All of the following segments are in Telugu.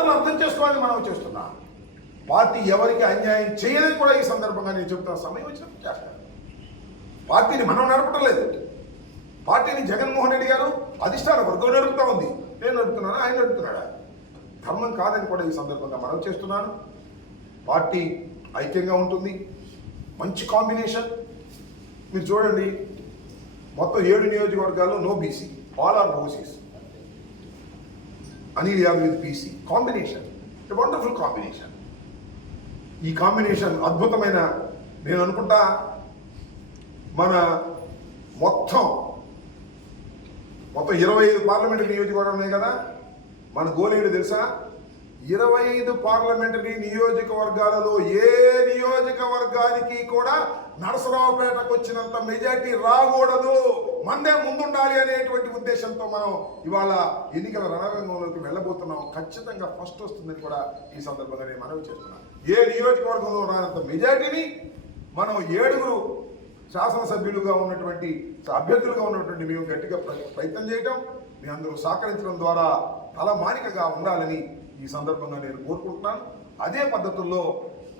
అర్థం చేసుకోవాలని మనం చేస్తున్నాం. పార్టీ ఎవరికి అన్యాయం చేయదని కూడా ఈ సందర్భంగా నేను చెబుతున్న సమయం వచ్చినప్పుడు చేస్తాను. పార్టీని మనం నడపడం లేదు. పార్టీని జగన్మోహన్ రెడ్డి గారు అధిష్టాన వర్గం నడుపుతా ఉంది. నేను నడుపుతున్నాను, ఆయన నడుపుతున్నాడా? ధర్మం కాదని కూడా ఈ సందర్భంగా మనం చేస్తున్నాను. పార్టీ ఐక్యంగా ఉంటుంది. మంచి కాంబినేషన్. మీరు చూడండి, మొత్తం 7 నియోజకవర్గాల్లో no BC, all are OCs. Anil Yadav with BC combination, wonderful combination. ఈ కాంబినేషన్ అద్భుతమైన, నేను అనుకుంటా మన మొత్తం 25 పార్లమెంటరీ నియోజకవర్గం ఉన్నాయి కదా. మన గోలేడు తెలుసా? 25 పార్లమెంటరీ నియోజకవర్గాలలో ఏ నియోజకవర్గానికి కూడా నరసరావుపేటకు వచ్చినంత మెజార్టీ రాకూడదు, మందే ముందుండాలి అనేటువంటి ఉద్దేశంతో మనం ఇవాళ ఎన్నికల రణరంగంలోకి వెళ్ళబోతున్నాం. ఖచ్చితంగా ఫస్ట్ వస్తుందని కూడా ఈ సందర్భంగా నేను మనవి చేస్తున్నాను. ఏ నియోజకవర్గంలో రానంత మెజార్టీని మనం 7 శాసనసభ్యులుగా ఉన్నటువంటి అభ్యర్థులుగా ఉన్నటువంటి మేము గట్టిగా ప్రయత్నం చేయటం, మీ అందరూ సహకరించడం ద్వారా తలమానికగా ఉండాలని ఈ సందర్భంగా నేను కోరుకుంటున్నాను. అదే పద్ధతుల్లో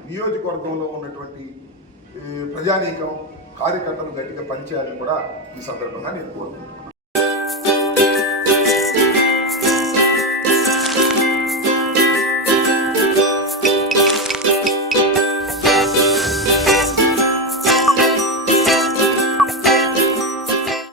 నియోజకవర్గంలో ఉన్నటువంటి ప్రజానీకం కార్యకర్తలు గట్టిగా పనిచేయాలని కూడా ఈ సందర్భంగా నేను కోరుకుంటున్నాను.